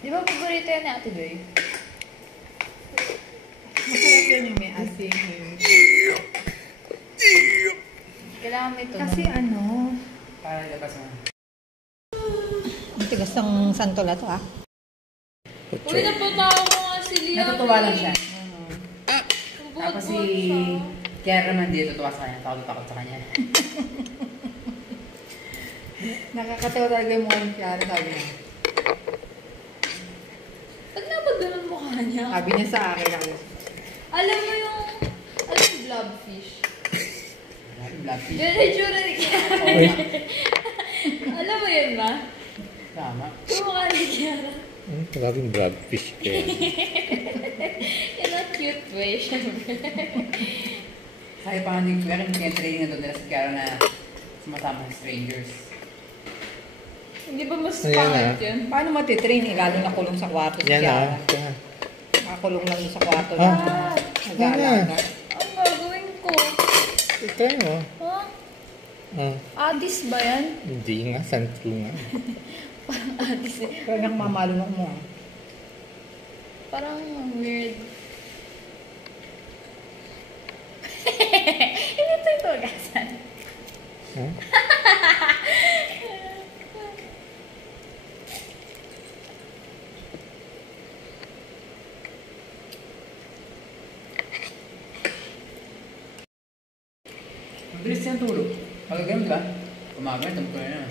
Di ba paborito yan ni Ate Joy? Masarap yan yung may asin. Kailangan may tunog. Kasi ano, Para labas mo. ang tigas ng santola to ah. Uy, napatawa ko nga si Liam. Natutuwa lang siya. Ang Tapos si buot-buot siya. Kiara naman di natutuwa sa kanya. Takot sa kanya. Nakakatawa talaga yung mukha ni Kiara, sabi niya. Ba't napagdalang mukha niya? Sabi niya sa akin ako. Alam mo yung blobfish? Blackfish. Yan yung tsura ni Kiara. Alam mo yun ba? Tama. Yung mukha ni Kiara. Maraming blackfish kaya. In a cute way, syempre. Sabi pa nga ni Kiara, hindi kaya training na doon nila si Kiara na sumasama sa strangers. Hindi ba mas Ayan pangit ah. yun? Paano matitrain eh, lalo na kulong sa kwarto si Yan Kiara. ah. Nakakulong lang sa kwarto Ah. na nag-aalaga. Ang gagawin ko? Try mo. Ha? Adis ba yan? Hindi nga, santro nga. Parang adis eh. Parang mamalunok mo ah. Parang weird. Hindi ito ito agasan. Huh? Mabilis siyang tulog. Pag ganun ba? Umaga, tampo na